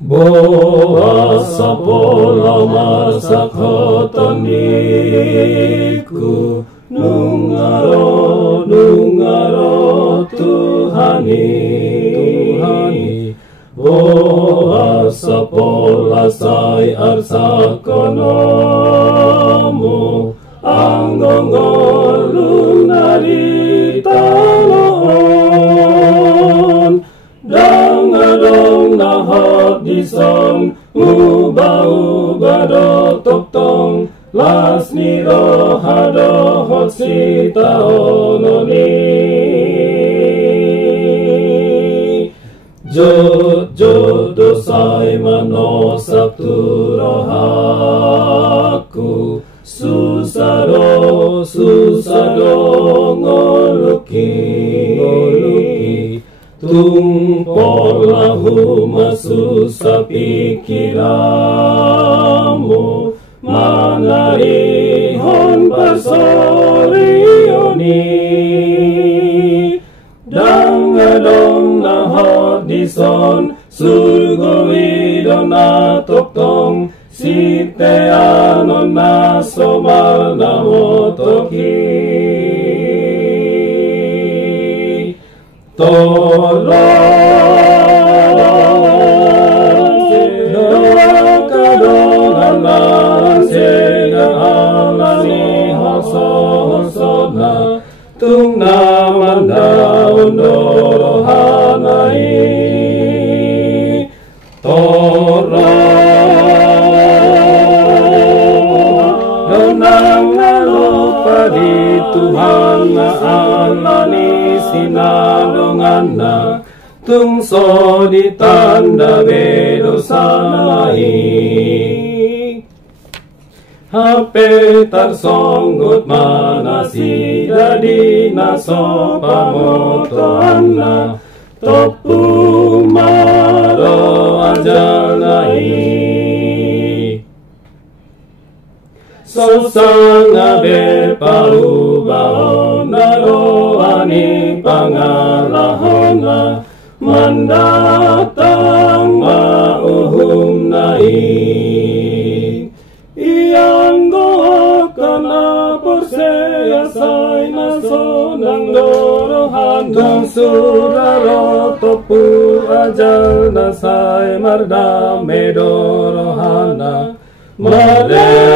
Boa sapola masakotaniku nungaro Tuhani Boa sapola sai arsakonomu anggongolung nari talon dangadong nahot dison ubah-ubah do tong las niro hado hot sita ononi jodoh sai mano sabtu rohaku susado ngoluki tumpolahu masusa pikiramu mangarihon pasorioni dangadong nahot dison surgowidon natoptong site anon nasomal namotoki tung naman daun dorohanai donang lupa di Tuhan alani sinadonganna tungso ditanda bedosanai hape tarsonggot manasi dadi naso pamotoanna topu maro ajalai sosanga be paubao naroani pangalahona mandatang mauhum nai kana porseya sai naso nang dorohan dong suraro topu ajal nasai mardame dorohana madende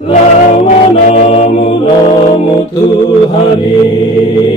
lawana mulomu Tuhani